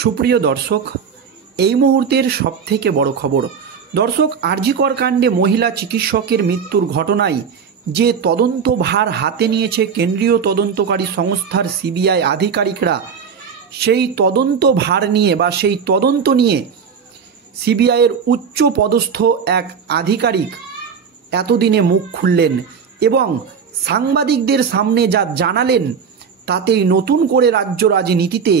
সুপ্রিয় দর্শক, এই মুহূর্তের সবথেকে বড় খবর। দর্শক, আরজি কর কাণ্ডে মহিলা চিকিৎসকের মৃত্যুর ঘটনায় যে তদন্ত ভার হাতে নিয়েছে কেন্দ্রীয় তদন্তকারী সংস্থার সিবিআই আধিকারিকরা, সেই তদন্ত ভার নিয়ে বা সেই তদন্ত নিয়ে সিবিআইয়ের উচ্চ পদস্থ এক আধিকারিক এতদিনে মুখ খুললেন এবং সাংবাদিকদের সামনে যা জানালেন তাতেই নতুন করে রাজ্য রাজনীতিতে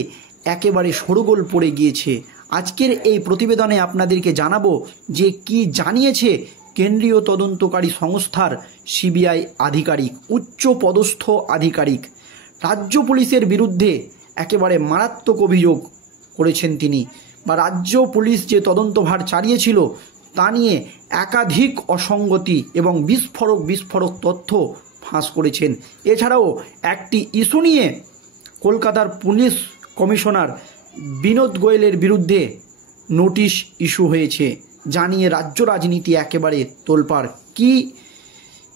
একেবারে শোরগোল পড়ে গিয়েছে। আজকের এই প্রতিবেদনে আপনাদেরকে জানাবো যে কি জানিয়েছে কেন্দ্রীয় তদন্তকারী সংস্থার সিবিআই আধিকারিক, উচ্চ পদস্থ আধিকারিক। রাজ্য পুলিশের বিরুদ্ধে একেবারে মারাত্মক অভিযোগ করেছেন তিনি, বা রাজ্য পুলিশ যে তদন্তভার চালিয়েছিল তা নিয়ে একাধিক অসঙ্গতি এবং বিস্ফোরক তথ্য ফাঁস করেছেন। এছাড়াও একটি ইস্যু নিয়ে কলকাতার পুলিশ কমিশনার বিনোদ গোয়েলের বিরুদ্ধে নোটিশ ইস্যু হয়েছে, জানিয়ে রাজ্য রাজনীতি একেবারে তোলপাড়।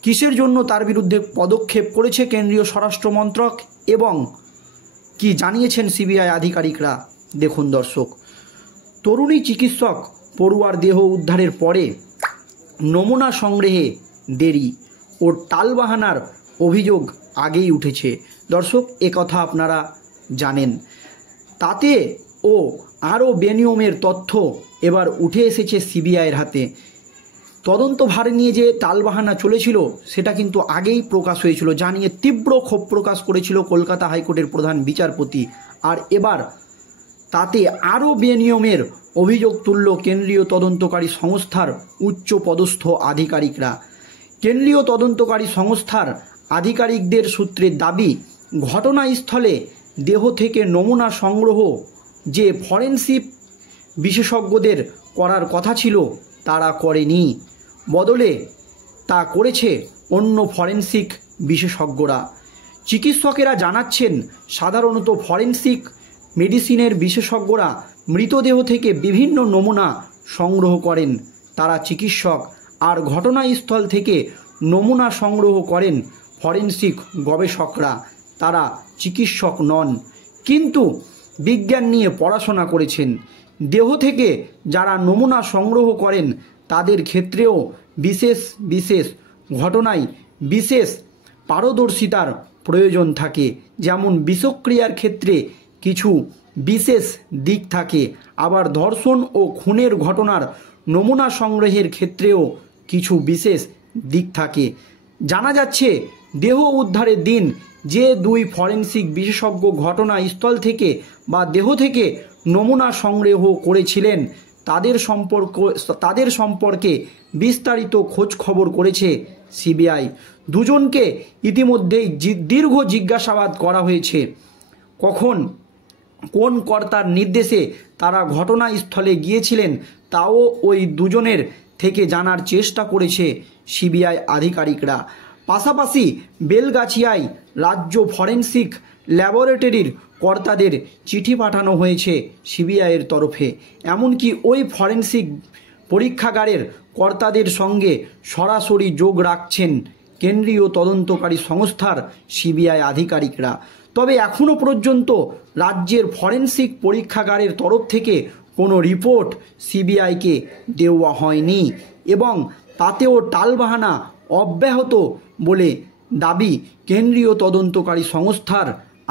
কিসের জন্য তার বিরুদ্ধে পদক্ষেপ করেছে কেন্দ্রীয় স্বরাষ্ট্র মন্ত্রক এবং কি জানিয়েছেন সিবিআই আধিকারিকরা, দেখুন দর্শক। তরুণী চিকিৎসক পড়ুয়ার দেহ উদ্ধারের পরে নমুনা সংগ্রহে দেরি ও টালবাহানার অভিযোগ আগেই উঠেছে। দর্শক, একথা আপনারা জানেন। তাতে ও আরও বেনিয়মের তথ্য এবার উঠে এসেছে সিবিআইয়ের হাতে। তদন্তভার নিয়ে যে টালবাহানা চলেছিল সেটা কিন্তু আগেই প্রকাশ হয়েছিল, জানিয়ে তীব্র ক্ষোভ প্রকাশ করেছিল কলকাতা হাইকোর্টের প্রধান বিচারপতি। আর এবার তাতে আরও বেনিয়মের অভিযোগ তুলল কেন্দ্রীয় তদন্তকারী সংস্থার উচ্চ পদস্থ আধিকারিকরা। কেন্দ্রীয় তদন্তকারী সংস্থার আধিকারিকদের সূত্রের দাবি, ঘটনাস্থলে দেহ থেকে নমুনা সংগ্রহ যে ফরেনসিক বিশেষজ্ঞদের করার কথা ছিল তারা করেনি, বদলে তা করেছে অন্য ফরেনসিক বিশেষজ্ঞরা। চিকিৎসকেরা জানাচ্ছেন, সাধারণত ফরেনসিক মেডিসিনের বিশেষজ্ঞরা মৃতদেহ থেকে বিভিন্ন নমুনা সংগ্রহ করেন, তারা চিকিৎসক। আর ঘটনাস্থল থেকে নমুনা সংগ্রহ করেন ফরেনসিক গবেষকরা, তারা চিকিৎসক নন, কিন্তু বিজ্ঞান নিয়ে পড়াশোনা করেছেন। দেহ থেকে যারা নমুনা সংগ্রহ করেন তাদের ক্ষেত্রেও বিশেষ ঘটনায় বিশেষ পারদর্শিতার প্রয়োজন থাকে। যেমন বিষক্রিয়ার ক্ষেত্রে কিছু বিশেষ দিক থাকে, আবার ধর্ষণ ও খুনের ঘটনার নমুনা সংগ্রহের ক্ষেত্রেও কিছু বিশেষ দিক থাকে। জানা যাচ্ছে, দেহ উদ্ধারের দিন যে দুই ফরেনসিক বিশেষজ্ঞ ঘটনাস্থল থেকে বা দেহ থেকে নমুনা সংগ্রহ করেছিলেন তাদের সম্পর্কে বিস্তারিত খোঁজ খবর করেছে সিবিআই। দুজনকে ইতিমধ্যেই দীর্ঘ জিজ্ঞাসাবাদ করা হয়েছে। কোন কর্তার নির্দেশে তারা ঘটনাস্থলে গিয়েছিলেন তাও ওই দুজনের থেকে জানার চেষ্টা করেছে সিবিআই আধিকারিকরা। পাশাপাশি বেলগাছিয়ায় রাজ্য ফরেনসিক ল্যাবরেটরির কর্তাদের চিঠি পাঠানো হয়েছে সিবিআইয়ের তরফে। এমনকি ওই ফরেনসিক পরীক্ষাগারের কর্তাদের সঙ্গে সরাসরি যোগ রাখছেন কেন্দ্রীয় তদন্তকারী সংস্থার সিবিআই আধিকারিকরা। তবে এখনও পর্যন্ত রাজ্যের ফরেনসিক পরীক্ষাগারের তরফ থেকে কোনো রিপোর্ট সিবিআইকে দেওয়া হয়নি এবং তাতেও টালবাহানা অব্যাহত বলে দাবি কেন্দ্রীয় তদন্তকারী সংস্থার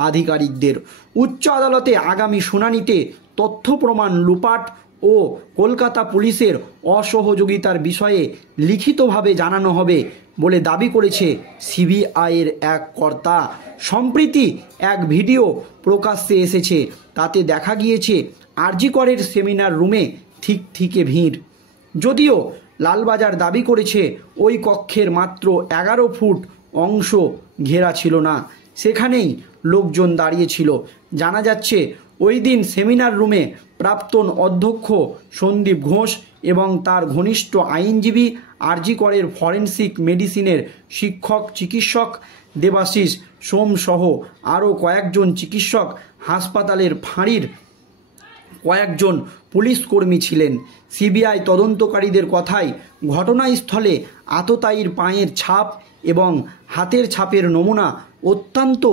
আধিকারিকদের। উচ্চ আদালতে আগামী শুনানিতে তথ্য প্রমাণ লুপাট ও কলকাতা পুলিশের অসহযোগিতার বিষয়ে লিখিতভাবে জানানো হবে বলে দাবি করেছে সিবিআইয়ের এক কর্তা। সম্প্রতি এক ভিডিও প্রকাশ্যে এসেছে, তাতে দেখা গিয়েছে আরজি করের সেমিনার রুমে ঠিকঠিকে ভিড়। যদিও লালবাজার দাবি করেছে ওই কক্ষের মাত্র 11 ফুট অংশ ঘেরা ছিল না, সেখানেই লোকজন দাঁড়িয়েছিল। জানা যাচ্ছে, ওই দিন সেমিনার রুমে প্রাক্তন অধ্যক্ষ সন্দীপ ঘোষ এবং তার ঘনিষ্ঠ আইনজীবী, আরজি করের ফরেনসিক মেডিসিনের চিকিৎসক দেবাশিস সোম সহ আরও কয়েকজন চিকিৎসক, হাসপাতালের ফাঁড়ির কয়েকজন পুলিশ কর্মী ছিলেন। সিবিআই তদন্তকারীদের কথায়, ঘটনাস্থলে আততায়ীর পায়ের ছাপ এবং হাতের ছাপের নমুনা অত্যন্ত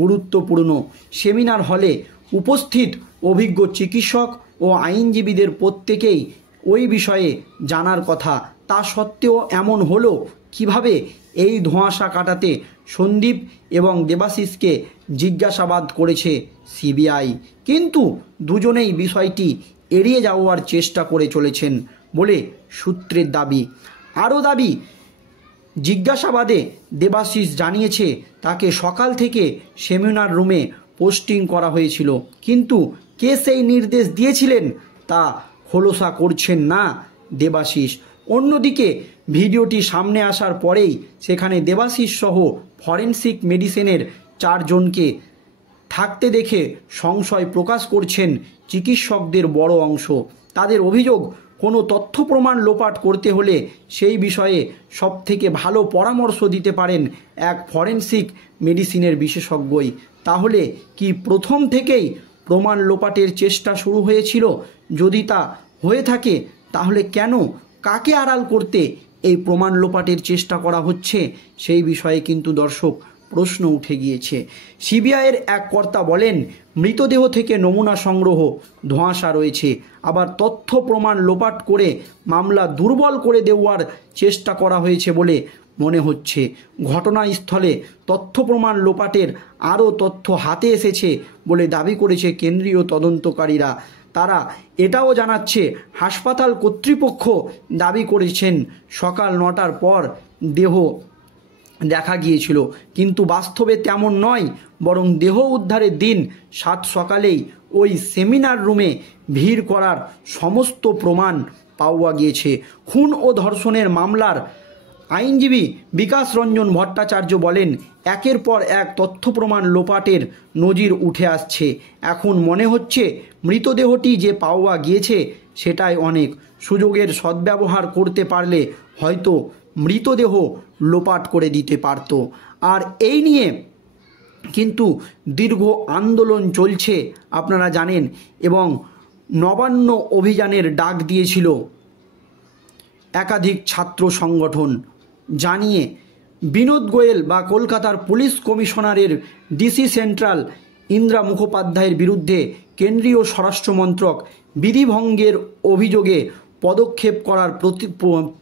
গুরুত্বপূর্ণ। সেমিনার হলে উপস্থিত অভিজ্ঞ চিকিৎসক ও আইনজীবীদের প্রত্যেকেই ওই বিষয়ে জানার কথা। তা সত্ত্বেও এমন হলো কিভাবে? এই ধোঁয়াশা কাটাতে সন্দীপ এবং দেবাশিসকে জিজ্ঞাসাবাদ করেছে সিবিআই, কিন্তু দুজনেই বিষয়টি এড়িয়ে যাওয়ার চেষ্টা করে চলেছেন বলে সূত্রের দাবি। আরও দাবি, জিজ্ঞাসাবাদে দেবাশিস জানিয়েছে তাকে সকাল থেকে সেমিনার রুমে পোস্টিং করা হয়েছিল, কিন্তু কে সেই নির্দেশ দিয়েছিলেন তা খোলসা করছেন না দেবাশিস। অন্যদিকে ভিডিওটি সামনে আসার পরেই সেখানে দেবাশিস সহ ফরেনসিক মেডিসিনের 4 জনকে থাকতে দেখে সংশয় প্রকাশ করছেন চিকিৎসকদের বড় অংশ। তাদের অভিযোগ, কোনো তথ্য প্রমাণ লোপাট করতে হলে সেই বিষয়ে সবথেকে ভালো পরামর্শ দিতে পারেন এক ফরেনসিক মেডিসিনের বিশেষজ্ঞই। তাহলে কি প্রথম থেকেই প্রমাণ লোপাটের চেষ্টা শুরু হয়েছিল? যদি তা হয়ে থাকে তাহলে কেন, কাকে আড়াল করতে এই প্রমাণ লোপাটের চেষ্টা করা হচ্ছে? সেই বিষয়ে কিন্তু দর্শক প্রশ্ন উঠে গিয়েছে। সিবিআইয়ের এক কর্তা বলেন, মৃতদেহ থেকে নমুনা সংগ্রহ, ধোঁয়াশা রয়েছে, আবার তথ্য প্রমাণ লোপাট করে মামলা দুর্বল করে দেওয়ার চেষ্টা করা হয়েছে বলে মনে হচ্ছে। ঘটনাস্থলে তথ্য প্রমাণ লোপাটের আরও তথ্য হাতে এসেছে বলে দাবি করেছে কেন্দ্রীয় তদন্তকারীরা। তারা এটাও জানাচ্ছে, হাসপাতাল কর্তৃপক্ষ দাবি করেছেন সকাল 9টার পর দেহ দেখা গিয়েছিল, কিন্তু বাস্তবে তেমন নয়, বরং দেহ উদ্ধারের দিন 7 সকালেই ওই সেমিনার রুমে ভিড় করার সমস্ত প্রমাণ পাওয়া গিয়েছে। খুন ও ধর্ষণের মামলার আইনজীবী বিকাশ রঞ্জন ভট্টাচার্য বলেন, একের পর এক তথ্য প্রমাণ লোপাটের নজির উঠে আসছে। এখন মনে হচ্ছে মৃতদেহটি যে পাওয়া গিয়েছে সেটাই অনেক। সুযোগের সদ্ব্যবহার করতে পারলে হয়তো মৃতদেহ লোপাট করে দিতে পারত। আর এই নিয়ে কিন্তু দীর্ঘ আন্দোলন চলছে আপনারা জানেন, এবং নবান্ন অভিযানের ডাক দিয়েছিল একাধিক ছাত্র সংগঠন। জানিয়ে বিনোদ গোয়েল বা কলকাতার পুলিশ কমিশনারের ডিসি সেন্ট্রাল ইন্দ্রা মুখোপাধ্যায়ের বিরুদ্ধে কেন্দ্রীয় স্বরাষ্ট্রমন্ত্রক বিধিভঙ্গের অভিযোগে পদক্ষেপ করার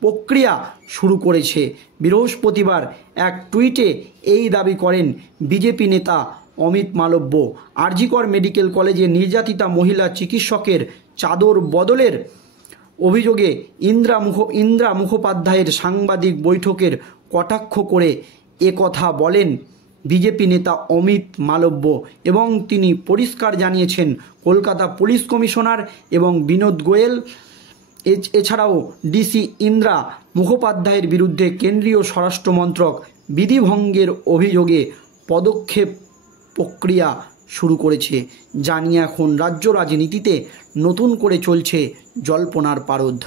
প্রক্রিয়া শুরু করেছে। বৃহস্পতিবার এক টুইটে এই দাবি করেন বিজেপি নেতা অমিত মালব্য। আরজিকর মেডিকেল কলেজে নির্যাতিতা মহিলা চিকিৎসকের চাদর বদলের অভিযোগে ইন্দ্রা মুখোপাধ্যায়ের সাংবাদিক বৈঠকের কটাক্ষ করে একথা বলেন বিজেপি নেতা অমিত মালব্য, এবং তিনি পরিষ্কার জানিয়েছেন কলকাতা পুলিশ কমিশনার এবং বিনোদ গোয়েল এছাড়াও ডিসি ইন্দ্রা মুখোপাধ্যায়ের বিরুদ্ধে কেন্দ্রীয় স্বরাষ্ট্রমন্ত্রক বিধিভঙ্গের অভিযোগে পদক্ষেপ প্রক্রিয়া শুরু করেছে। জানিয়ে এখন রাজ্য রাজনীতিতে নতুন করে চলছে জল্পনার পারদ।